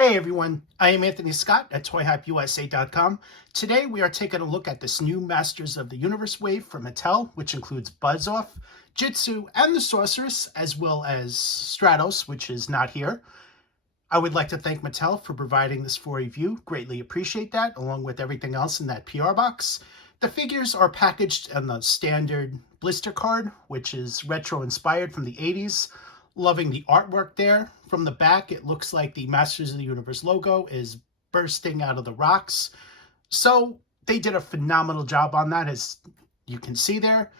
Hey everyone, I am Anthony Scott at ToyHypeUSA.com. Today we are taking a look at this new Masters of the Universe wave from Mattel, which includes Buzz Off, Jitsu, and the Sorceress, as well as Stratos, which is not here. I would like to thank Mattel for providing this for review. Greatly appreciate that, along with everything else in that PR box. The figures are packaged on the standard blister card, which is retro inspired from the 80s. Loving the artwork there. From the back, it looks like the Masters of the Universe logo is bursting out of the rocks. So they did a phenomenal job on that, as you can see there.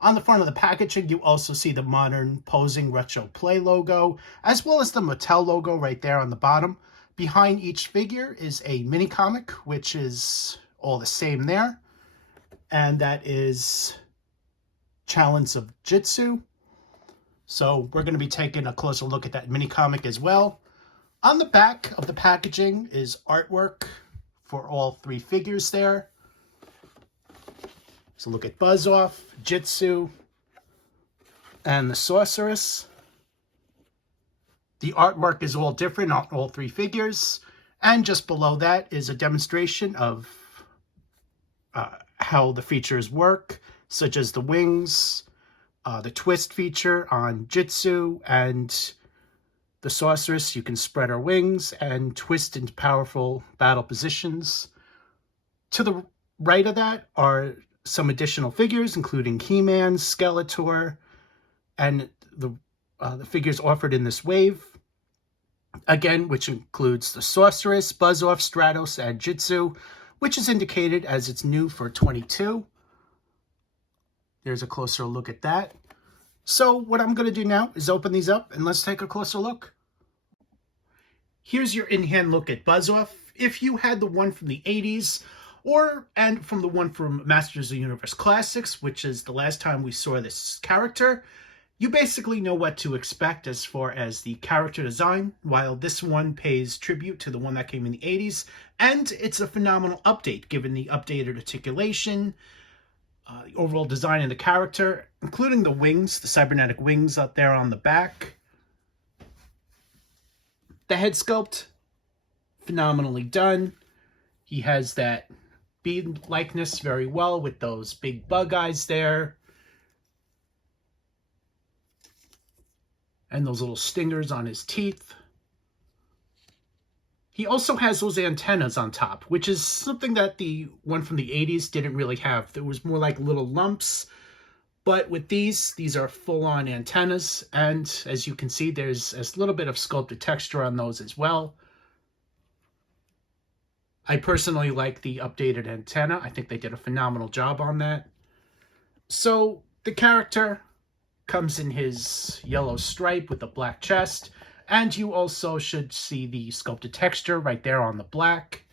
On the front of the packaging, you also see the modern posing retro play logo, as well as the Mattel logo right there on the bottom. Behind each figure is a mini comic, which is all the same there. And that is Challenge of Jitsu. So we're going to be taking a closer look at that mini comic as well. On the back of the packaging is artwork for all three figures there. So look at Buzz Off, Jitsu, and the Sorceress. The artwork is all different on all three figures. And just below that is a demonstration of how the features work, such as the wings, the twist feature on Jitsu, and the Sorceress. You can spread her wings and twist into powerful battle positions. To the right of that are some additional figures, including He-Man, Skeletor, and the figures offered in this wave. Again, which includes the Sorceress, Buzz Off, Stratos, and Jitsu, which is indicated as it's new for 22. There's a closer look at that. So what I'm going to do now is open these up and let's take a closer look. Here's your in-hand look at Buzz Off. If you had the one from the 80s and from the one from Masters of the Universe Classics, which is the last time we saw this character, you basically know what to expect as far as the character design, while this one pays tribute to the one that came in the 80s, and it's a phenomenal update given the updated articulation, the overall design of the character, including the wings, the cybernetic wings up there on the back. The head sculpt, phenomenally done. He has that bead likeness very well with those big bug eyes there. And those little stingers on his teeth. He also has those antennas on top, which is something that the one from the 80s didn't really have. There was more like little lumps. But with these are full-on antennas. And as you can see, there's a little bit of sculpted texture on those as well. I personally like the updated antenna. I think they did a phenomenal job on that. So the character comes in his yellow stripe with a black chest. And you also should see the sculpted texture right there on the black.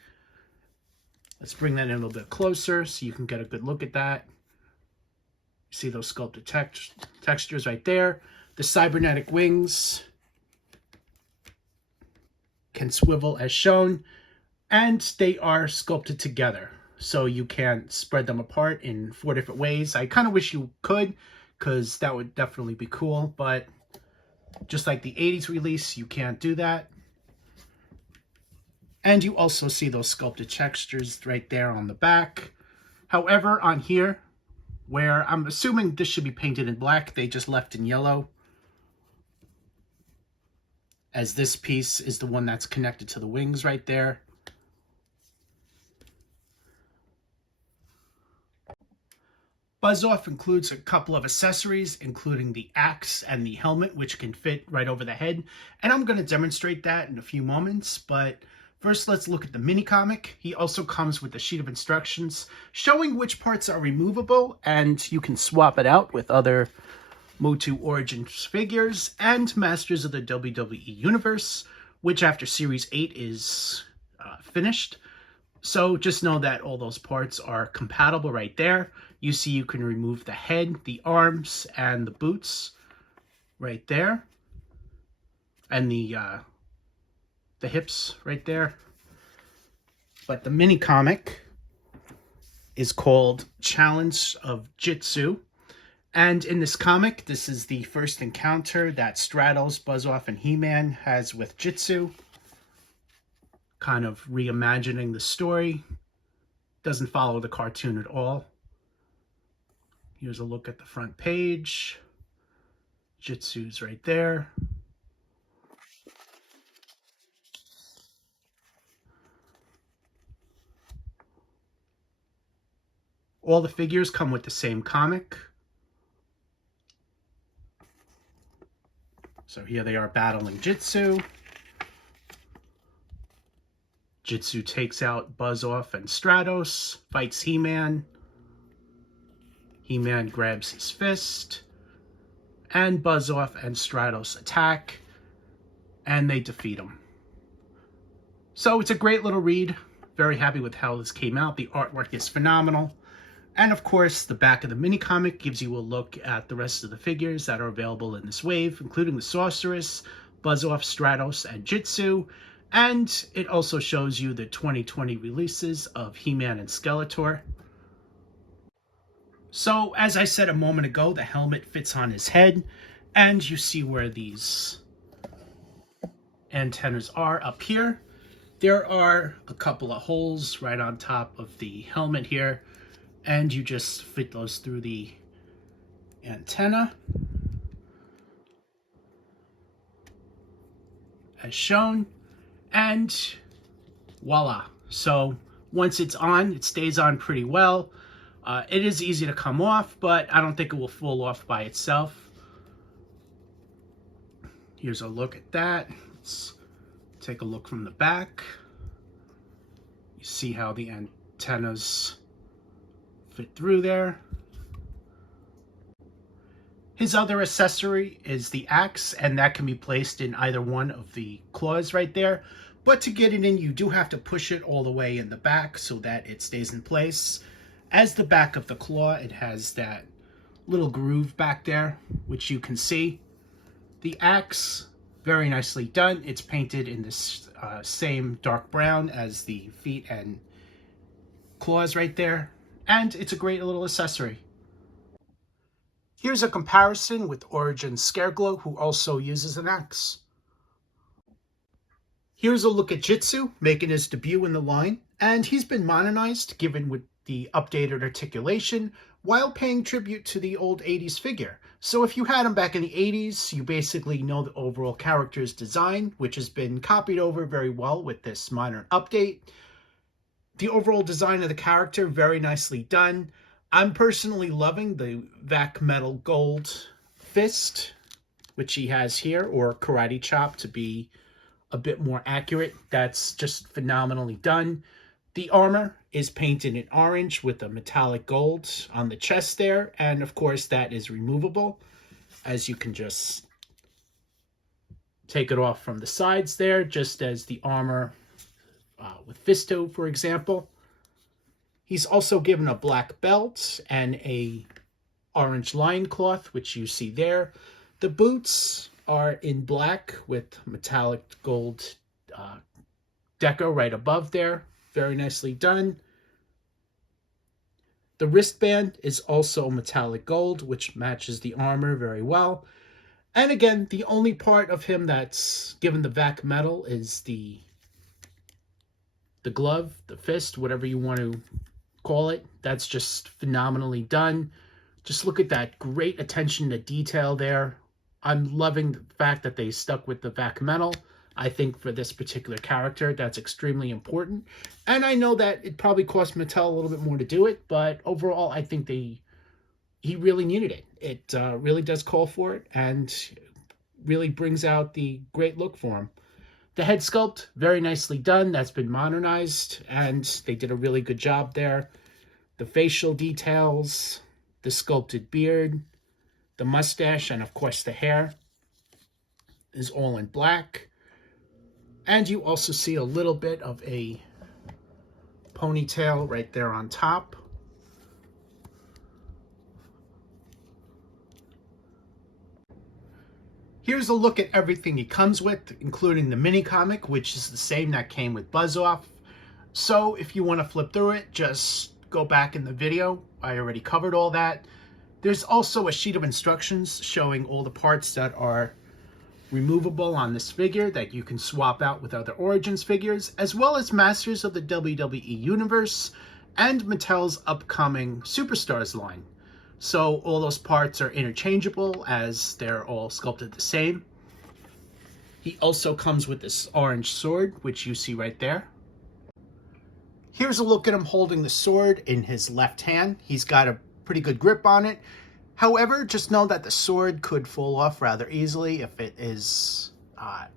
Let's bring that in a little bit closer so you can get a good look at that. See those sculpted textures right there. The cybernetic wings can swivel as shown. And they are sculpted together, so you can spread them apart in 4 different ways. I kind of wish you could, because that would definitely be cool, but just like the 80s release, you can't do that. And you also see those sculpted textures right there on the back. However, on here, where I'm assuming this should be painted in black, they just left in yellow, as this piece is the one that's connected to the wings right there. Buzz Off includes a couple of accessories, including the axe and the helmet, which can fit right over the head. And I'm going to demonstrate that in a few moments. But first, let's look at the mini comic. He also comes with a sheet of instructions showing which parts are removable, and you can swap it out with other Motu Origins figures and Masters of the WWE Universe, which after Series 8 is finished. So just know that all those parts are compatible right there. You see you can remove the head, the arms, and the boots right there. And the hips right there. But the mini comic is called Challenge of Jitsu. And in this comic, this is the first encounter that Stratos, Buzz Off, and He-Man has with Jitsu. kind of reimagining the story. Doesn't follow the cartoon at all. Here's a look at the front page. Jitsu's right there. All the figures come with the same comic. So here they are battling Jitsu. Jitsu takes out Buzz-Off and Stratos, fights He-Man. He-Man grabs his fist, and Buzz-Off and Stratos attack, and they defeat him. So it's a great little read. Very happy with how this came out. The artwork is phenomenal. And of course, the back of the mini comic gives you a look at the rest of the figures that are available in this wave, including the Sorceress, Buzz-Off, Stratos, and Jitsu. And it also shows you the 2020 releases of He-Man and Skeletor. So, as I said a moment ago, the helmet fits on his head, and you see where these antennas are up here. There are a couple of holes right on top of the helmet here, and you just fit those through the antenna, as shown, and voila. So once it's on, it stays on pretty well. It is easy to come off, but I don't think it will fall off by itself. Here's a look at that. Let's take a look from the back. You see how the antennas fit through there. His other accessory is the axe, and that can be placed in either one of the claws right there. But to get it in, you do have to push it all the way in the back so that it stays in place. As the back of the claw, it has that little groove back there, which you can see. The axe, very nicely done. It's painted in this same dark brown as the feet and claws right there. And it's a great little accessory. Here's a comparison with Origin Scareglow, who also uses an axe. Here's a look at Jitsu, making his debut in the line. And he's been modernized, given with the updated articulation, while paying tribute to the old 80s figure. So if you had him back in the 80s, you basically know the overall character's design, which has been copied over very well with this modern update. The overall design of the character, very nicely done. I'm personally loving the vac metal gold fist, which he has here, or karate chop to be a bit more accurate. That's just phenomenally done. The armor is painted in orange with a metallic gold on the chest there, and of course that is removable, as you can just take it off from the sides there, just as the armor with Fisto, for example. He's also given a black belt and a orange loincloth, which you see there. The boots are in black with metallic gold deco right above there. Very nicely done. The wristband is also metallic gold, which matches the armor very well. And again, the only part of him that's given the vac metal is the glove, the fist, whatever you want to call it. That's just phenomenally done. Just look at that great attention to detail there. I'm loving the fact that they stuck with the vac metal. I think for this particular character, that's extremely important. And I know that it probably cost Mattel a little bit more to do it, but overall, I think he really needed it. It really does call for it and really brings out the great look for him. The head sculpt, very nicely done. That's been modernized, and they did a really good job there. The facial details, the sculpted beard, the mustache, and of course the hair is all in black. And you also see a little bit of a ponytail right there on top. Here's a look at everything he comes with, including the mini comic, which is the same that came with Buzz-Off. So if you want to flip through it, just go back in the video. I already covered all that. There's also a sheet of instructions showing all the parts that are removable on this figure that you can swap out with other Origins figures, as well as Masters of the WWE Universe and Mattel's upcoming Superstars line. So all those parts are interchangeable as they're all sculpted the same. He also comes with this orange sword, which you see right there. Here's a look at him holding the sword in his left hand. He's got a pretty good grip on it. However, just know that the sword could fall off rather easily if it is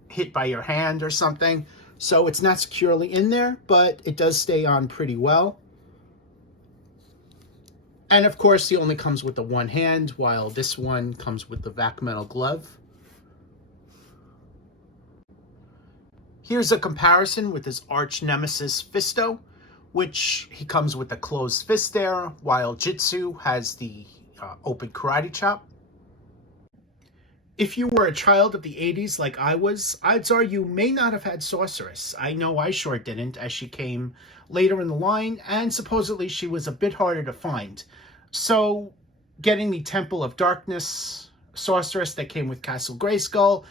hit by your hand or something. So it's not securely in there, but it does stay on pretty well. And of course, he only comes with the one hand, while this one comes with the vac metal glove. Here's a comparison with his arch nemesis Fisto, which he comes with a closed fist there, while Jitsu has the open karate chop. If you were a child of the 80s like I was, odds are you may not have had Sorceress. I know I sure didn't, as she came later in the line, and supposedly she was a bit harder to find. So getting the Temple of Darkness Sorceress that came with Castle Grayskull,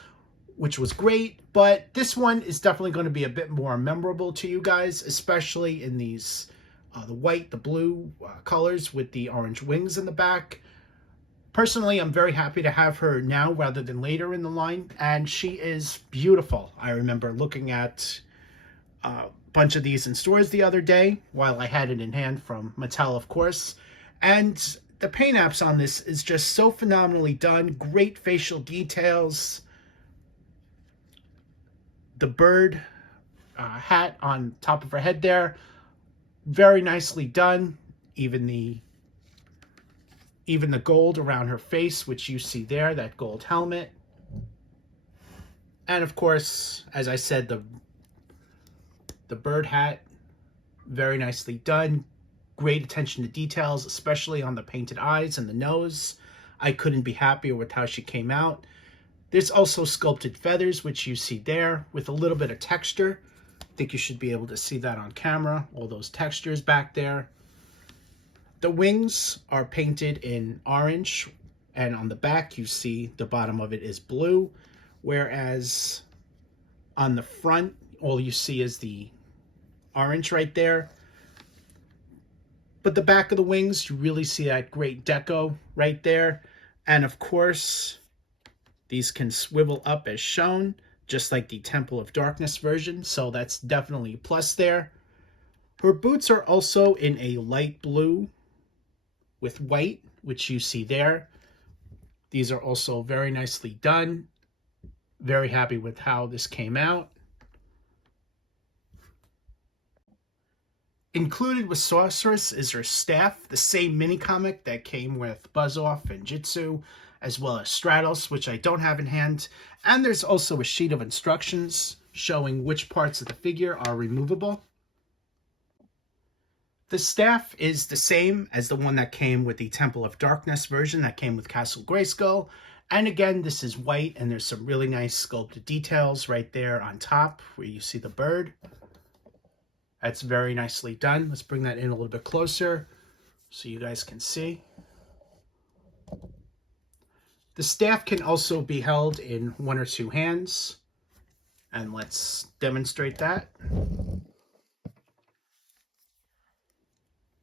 which was great, but this one is definitely going to be a bit more memorable to you guys, especially in these the white, the blue colors with the orange wings in the back. Personally, I'm very happy to have her now rather than later in the line, and she is beautiful. I remember looking at a bunch of these in stores the other day while I had it in hand from Mattel, of course, and the paint apps on this is just so phenomenally done. Great facial details. The bird hat on top of her head there, very nicely done. Even the gold around her face, which you see there, that gold helmet. And of course, as I said, the bird hat, very nicely done. Great attention to details, especially on the painted eyes and the nose. I couldn't be happier with how she came out. There's also sculpted feathers, which you see there, with a little bit of texture. I think you should be able to see that on camera, all those textures back there. The wings are painted in orange, and on the back you see the bottom of it is blue, whereas on the front, all you see is the orange right there. But the back of the wings, you really see that great deco right there. And of course, these can swivel up as shown, just like the Temple of Darkness version, so that's definitely a plus there. Her boots are also in a light blue with white, which you see there. These are also very nicely done. Very happy with how this came out. Included with Sorceress is her staff, the same mini comic that came with Buzz Off and Jitsu, as well as Stratos, which I don't have in hand. And there's also a sheet of instructions showing which parts of the figure are removable. The staff is the same as the one that came with the Temple of Darkness version that came with Castle Grayskull. And again, this is white, and there's some really nice sculpted details right there on top where you see the bird. That's very nicely done. Let's bring that in a little bit closer so you guys can see. The staff can also be held in one or two hands, and let's demonstrate that.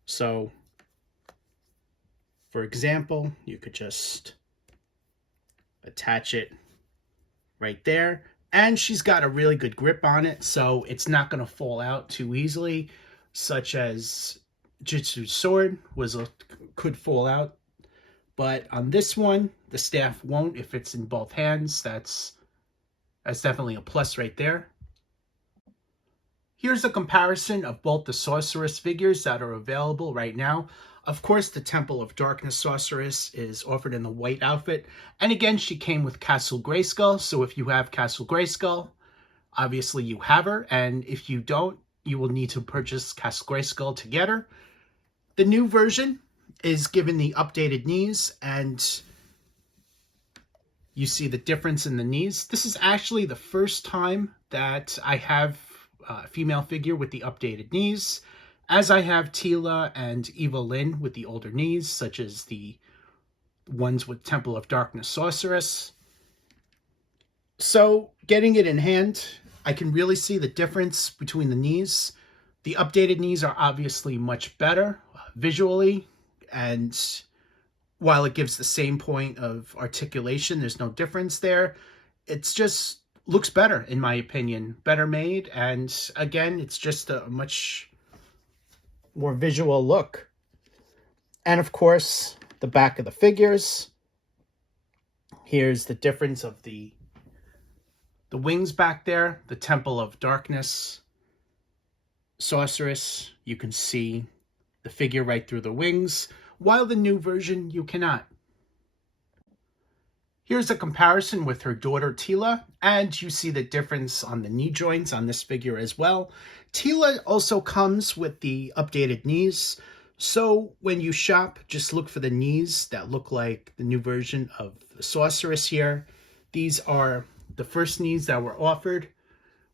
So, for example, you could just attach it right there. And she's got a really good grip on it, so it's not going to fall out too easily, such as Jitsu's sword could fall out. But on this one, the staff won't if it's in both hands. That's definitely a plus right there. Here's a comparison of both the Sorceress figures that are available right now. Of course, the Temple of Darkness Sorceress is offered in the white outfit. And again, she came with Castle Grayskull. So if you have Castle Grayskull, obviously you have her. And if you don't, you will need to purchase Castle Grayskull to get her. The new version is given the updated knees, and you see the difference in the knees. This is actually the first time that I have a female figure with the updated knees, as I have Tila and Eva Lynn with the older knees, such as the ones with Temple of Darkness Sorceress. So getting it in hand, I can really see the difference between the knees. The updated knees are obviously much better visually, and while it gives the same point of articulation, there's no difference there. It's just looks better in my opinion, better made, and again, it's just a much more visual look. And of course, the back of the figures. Here's the difference of the wings back there, the Temple of Darkness Sorceress. You can see the figure right through the wings, while the new version you cannot. Here's a comparison with her daughter Tila, and you see the difference on the knee joints on this figure as well. Tila also comes with the updated knees, so when you shop, just look for the knees that look like the new version of the Sorceress here. These are the first knees that were offered,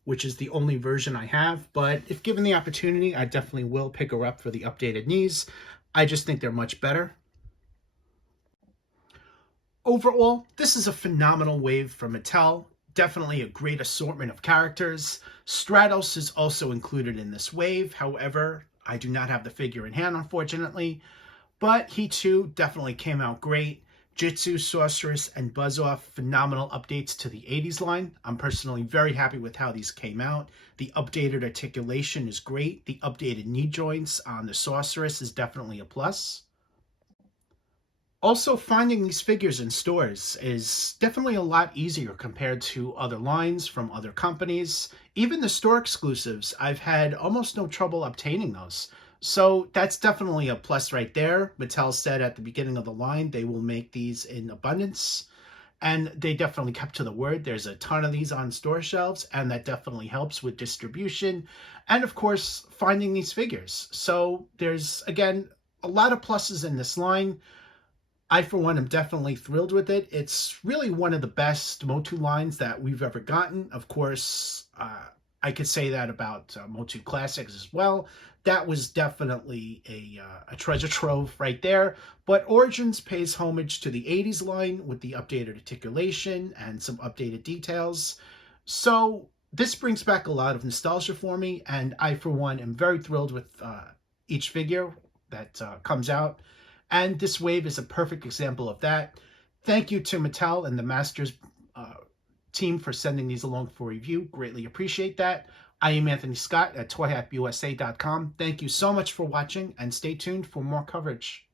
which is the only version I have, but if given the opportunity, I definitely will pick her up for the updated knees. I just think they're much better. Overall, this is a phenomenal wave from Mattel. Definitely a great assortment of characters. Stratos is also included in this wave. However, I do not have the figure in hand, unfortunately. But he too definitely came out great. Jitsu, Sorceress, and Buzz-Off, phenomenal updates to the 80s line. I'm personally very happy with how these came out. The updated articulation is great. The updated knee joints on the Sorceress is definitely a plus. Also, finding these figures in stores is definitely a lot easier compared to other lines from other companies. Even the store exclusives, I've had almost no trouble obtaining those. So that's definitely a plus right there. Mattel said at the beginning of the line they will make these in abundance, and they definitely kept to the word. There's a ton of these on store shelves, and that definitely helps with distribution and, of course, finding these figures. So there's, again, a lot of pluses in this line. I, for one, am definitely thrilled with it. It's really one of the best Motu lines that we've ever gotten. Of course, I could say that about Motu Classics as well. That was definitely a treasure trove right there. But Origins pays homage to the 80s line with the updated articulation and some updated details. So this brings back a lot of nostalgia for me, and I, for one, am very thrilled with each figure that comes out. And this wave is a perfect example of that. Thank you to Mattel and the Masters team for sending these along for review. Greatly appreciate that. I am Anthony Scott at toyhackusa.com. Thank you so much for watching, and stay tuned for more coverage.